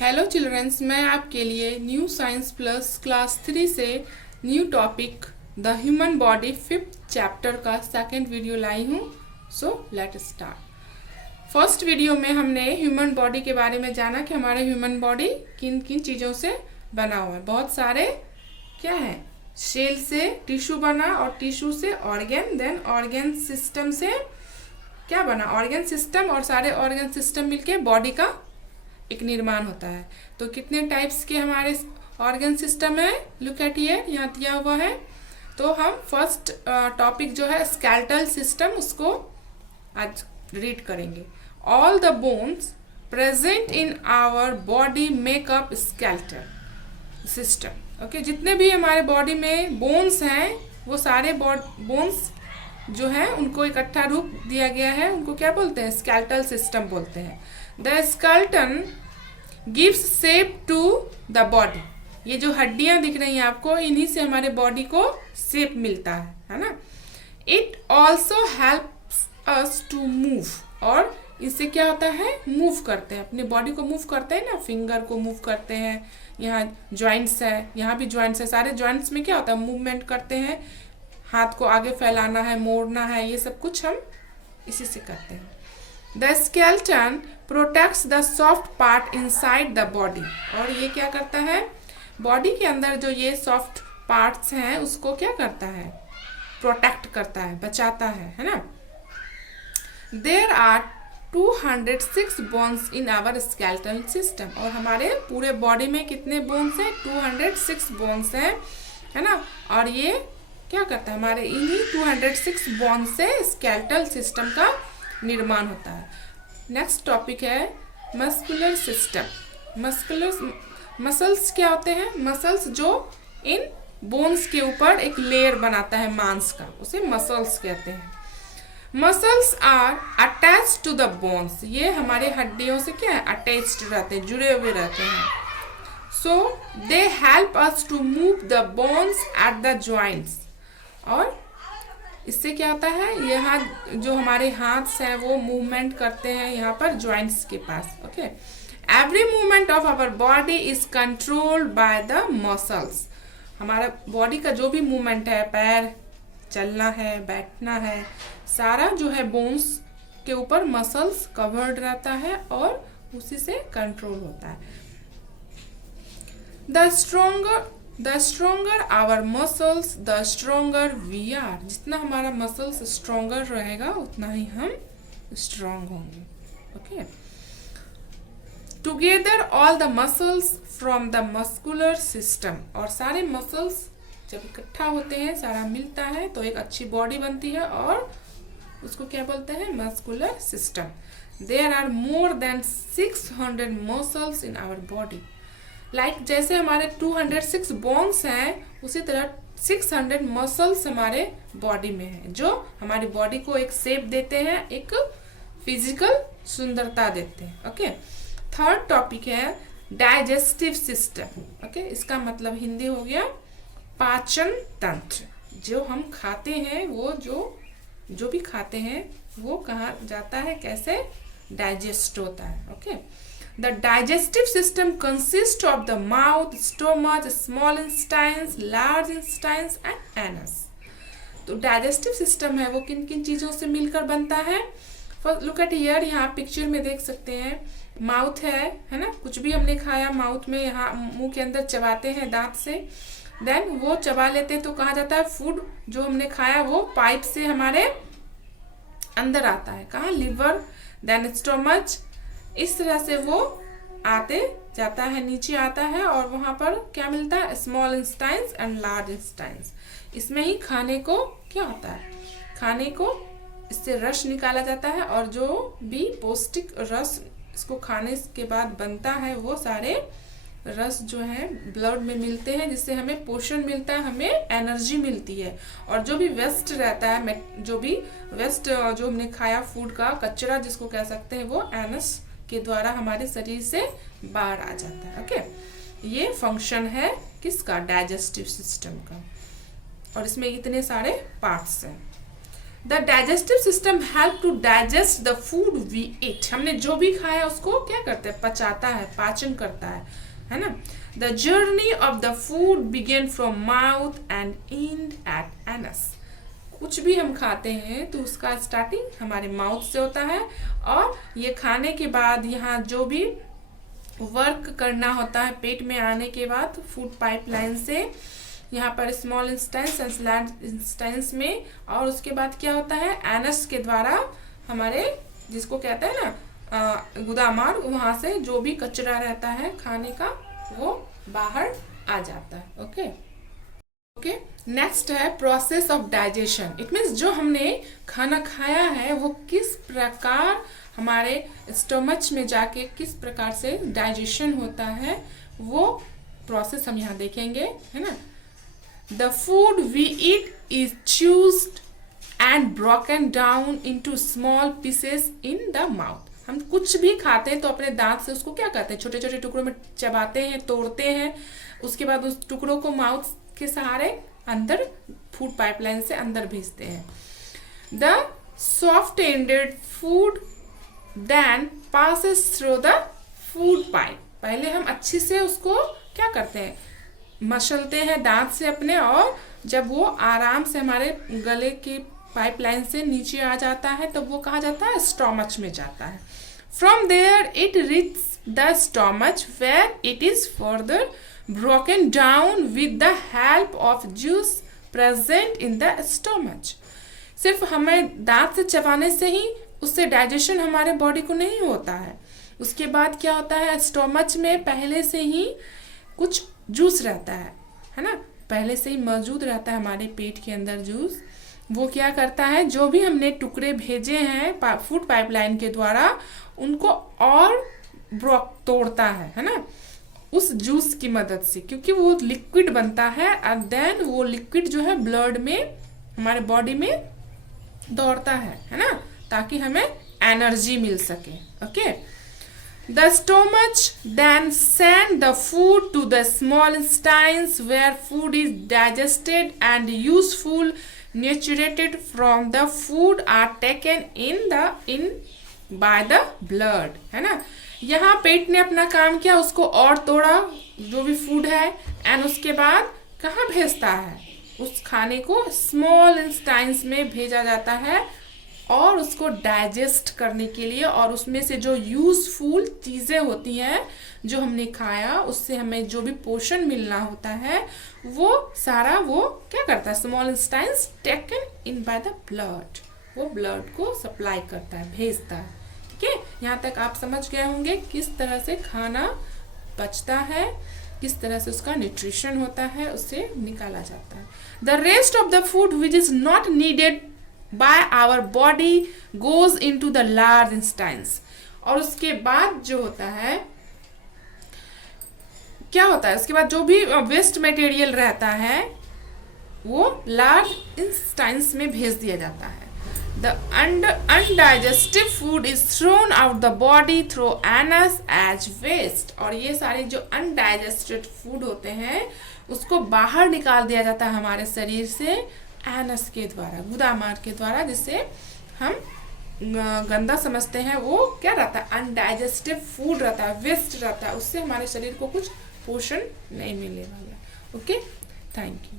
Hello children's, मैं आपके लिए न्यू साइंस प्लस क्लास 3 से new topic the human body 5th chapter का सेकंड वीडियो लाई हूँ। So let start. First video में हमने ह्यूमन बॉडी के बारे में जाना कि हमारे ह्यूमन बॉडी किन किन चीज़ों से बना हुआ है। बहुत सारे क्या है, सेल से टिश्यू बना और टिश्यू से ऑर्गन, देन ऑर्गन सिस्टम से क्या बना, ऑर्गन सिस्टम, और सारे ऑर्गन सिस्टम मिलके बॉडी का एक निर्माण होता है। तो कितने टाइप्स के हमारे ऑर्गन सिस्टम है, लुक एट हियर, यहाँ दिया हुआ है। तो हम फर्स्ट टॉपिक जो है स्केलेटल सिस्टम, उसको आज रीड करेंगे। All the bones present in our body make up skeletal system. Okay, जितने भी हमारे बॉडी में बोन्स हैं वो सारे बोन्स जो है उनको इकट्ठा रूप दिया गया है, उनको क्या बोलते हैं, स्केलेटल सिस्टम बोलते हैं। The skeleton gives shape to the body. ये जो हड्डियां दिख रही हैं आपको, इन्हीं से हमारे बॉडी को शेप मिलता है ना। It also helps us to move, और इससे क्या होता है, मूव करते हैं, अपने बॉडी को मूव करते हैं ना, फिंगर को मूव करते हैं, यहाँ ज्वाइंट्स है, यहाँ भी ज्वाइंट्स है, सारे ज्वाइंट्स में क्या होता है, मूवमेंट करते हैं, हाथ को आगे फैलाना है, मोड़ना है, ये सब कुछ हम इसी से करते हैं। The skeleton protects the soft part inside the body, और ये क्या करता है, बॉडी के अंदर जो ये सॉफ्ट पार्ट्स हैं उसको क्या करता है, प्रोटेक्ट करता है, बचाता है ना। There are 206 bones in our skeletal system, और हमारे पूरे बॉडी में कितने बोन्स हैं, 206 बोन्स हैं, है ना। और ये क्या करता है, हमारे इन्हीं 206 बोन्स से स्केलेटल सिस्टम का निर्माण होता है। नेक्स्ट टॉपिक है मस्कुलर सिस्टम। मसल्स क्या होते हैं, मसल्स जो इन बोन्स के ऊपर एक लेयर बनाता है मांस का, उसे मसल्स कहते हैं। Muscles are attached to the bones, ये हमारे हड्डियों से क्या है, अटैच्ड रहते हैं, जुड़े हुए रहते हैं। So they help us to move the bones at the joints, और इससे क्या होता है, यहाँ जो हमारे हाथ हैं वो मूवमेंट करते हैं यहाँ पर ज्वाइंट्स के पास। Okay, every movement of our body is controlled by the muscles. हमारा बॉडी का जो भी मूवमेंट है, पैर चलना है, बैठना है, सारा जो है बोन्स के ऊपर मसल्स कवर्ड रहता है और उसी से कंट्रोल होता है। The stronger our muscles the stronger we are, जितना हमारा मसल्स स्ट्रोंगर रहेगा उतना ही हम स्ट्रोंग होंगे। Okay, together all the muscles from the muscular system, और सारे मसल्स जब इकट्ठा होते हैं, सारा मिलता है तो एक अच्छी बॉडी बनती है, और उसको क्या बोलते हैं, muscular system. There are more than 600 muscles in our body, like जैसे हमारे 206 बोन्स हैं उसी तरह 600 मसल्स हमारे बॉडी में है, जो हमारी बॉडी को एक शेप देते हैं, एक फिजिकल सुंदरता देते हैं। ओके, थर्ड टॉपिक है डाइजेस्टिव सिस्टम। ओके, इसका मतलब हिंदी हो गया पाचन तंत्र। जो हम खाते हैं, वो जो भी खाते हैं वो कहाँ जाता है, कैसे डाइजेस्ट होता है। Okay, The digestive system consists of the mouth, stomach, small intestines, large intestines and anus. तो डाइजेस्टिव सिस्टम है वो किन किन चीज़ों से मिलकर बनता है। फर्स्ट लुक एट हियर, यहाँ पिक्चर में देख सकते हैं, माउथ है ना, कुछ भी हमने खाया माउथ में, यहाँ मुंह के अंदर चबाते हैं दांत से, देन वो चबा लेते हैं तो कहाँ जाता है, फूड जो हमने खाया वो पाइप से हमारे अंदर आता है, कहाँ, लिवर, देन स्टोमच, इस तरह से वो आते जाता है, नीचे आता है, और वहां पर क्या मिलता है, स्मॉल इंस्टाइन्स एंड लार्ज इंस्टाइन्स। इसमें ही खाने को क्या होता है, खाने को इससे रस निकाला जाता है, और जो भी पौष्टिक रस इसको खाने के बाद बनता है वो सारे रस जो है ब्लड में मिलते हैं, जिससे हमें पोषण मिलता है, हमें एनर्जी मिलती है। और जो भी वेस्ट रहता है, जो भी वेस्ट जो हमने खाया फूड का कचरा जिसको कह सकते हैं, वो एनस के द्वारा हमारे शरीर से बाहर आ जाता है। ओके, ये फंक्शन है किसका, डाइजेस्टिव सिस्टम का, और इसमें इतने सारे पार्ट्स हैं। The digestive system help to digest the food we eat. हमने जो भी खाया उसको क्या करता है, पचाता है, पाचन करता है ना। The journey of the food began from mouth and end at anus. कुछ भी हम खाते हैं तो उसका स्टार्टिंग हमारे माउथ से होता है, और ये खाने के बाद यहाँ जो भी वर्क करना होता है पेट में आने के बाद फूड पाइपलाइन से, यहाँ पर small instance and large instance में, और उसके बाद क्या होता है, एनस के द्वारा हमारे जिसको कहते हैं ना गुदामार, वहाँ से जो भी कचरा रहता है खाने का वो बाहर आ जाता है। ओके, नेक्स्ट है process of digestion. It means जो हमने खाना खाया है वो किस प्रकार हमारे स्टमच में जाके किस प्रकार से डाइजेशन होता है, वो प्रोसेस हम यहाँ देखेंगे, है ना। The food we eat is chewed and broken down into small pieces in the mouth. हम कुछ भी खाते हैं तो अपने दांत से उसको क्या करते हैं, छोटे छोटे टुकड़ों में चबाते हैं, तोड़ते हैं, उसके बाद उस टुकड़ों को माउथ के सहारे अंदर फूड पाइपलाइन से अंदर भेजते हैं। The soft ended food then passes through the food pipe. पहले हम अच्छे से उसको क्या करते हैं, मसलते हैं दांत से अपने, और जब वो आराम से हमारे गले की पाइपलाइन से नीचे आ जाता है तब वो कहा जाता है स्टोमच में जाता है। From there it reach the stomach where it is further broken down with the help of juice present in the stomach. सिर्फ हमें दांत से चबाने से ही उससे डाइजेशन हमारे बॉडी को नहीं होता है, उसके बाद क्या होता है, स्टोमच में पहले से ही कुछ जूस रहता है ना, पहले से ही मौजूद रहता है हमारे पेट के अंदर जूस। वो क्या करता है, जो भी हमने टुकड़े भेजे हैं फूड पाइपलाइन के द्वारा उनको और तोड़ता है ना, उस जूस की मदद से, क्योंकि वो लिक्विड बनता है, एंड देन वो लिक्विड जो है ब्लड में हमारे बॉडी में दौड़ता है ना, ताकि हमें एनर्जी मिल सके। Okay, the stomach then send the food to the small intestines where food is digested and useful nutrients from the food are taken in by the blood, है ना। यहाँ पेट ने अपना काम किया, उसको और तोड़ा जो भी फूड है, एंड उसके बाद कहाँ भेजता है, उस खाने को स्मॉल इंस्टाइन्स में भेजा जाता है, और उसको डाइजेस्ट करने के लिए, और उसमें से जो यूजफुल चीज़ें होती हैं जो हमने खाया उससे हमें जो भी पोषण मिलना होता है वो सारा वो क्या करता है, small intestines taken in by the blood, वो ब्लड को सप्लाई करता है, भेजता है। ठीक है, यहाँ तक आप समझ गए होंगे किस तरह से खाना पचता है, किस तरह से उसका न्यूट्रिशन होता है, उससे निकाला जाता है। The rest of the food which is not needed by our body goes into the large intestines। और उसके बाद जो होता है क्या होता है, उसके बाद जो भी वेस्ट मटेरियल रहता है वो लार्ज इंस्टाइन्स में भेज दिया जाता है। The undigestive food is thrown out the body through anus as waste. और ये सारे जो अनडाइजेस्टेड फूड होते हैं उसको बाहर निकाल दिया जाता है हमारे शरीर से एनस के द्वारा, गुदामार के द्वारा, जिससे हम गंदा समझते हैं, वो क्या रहता है, अनडाइजेस्टिव फूड रहता है, वेस्ट रहता है, उससे हमारे शरीर को कुछ पोषण नहीं मिलने वाला। Okay, thank you.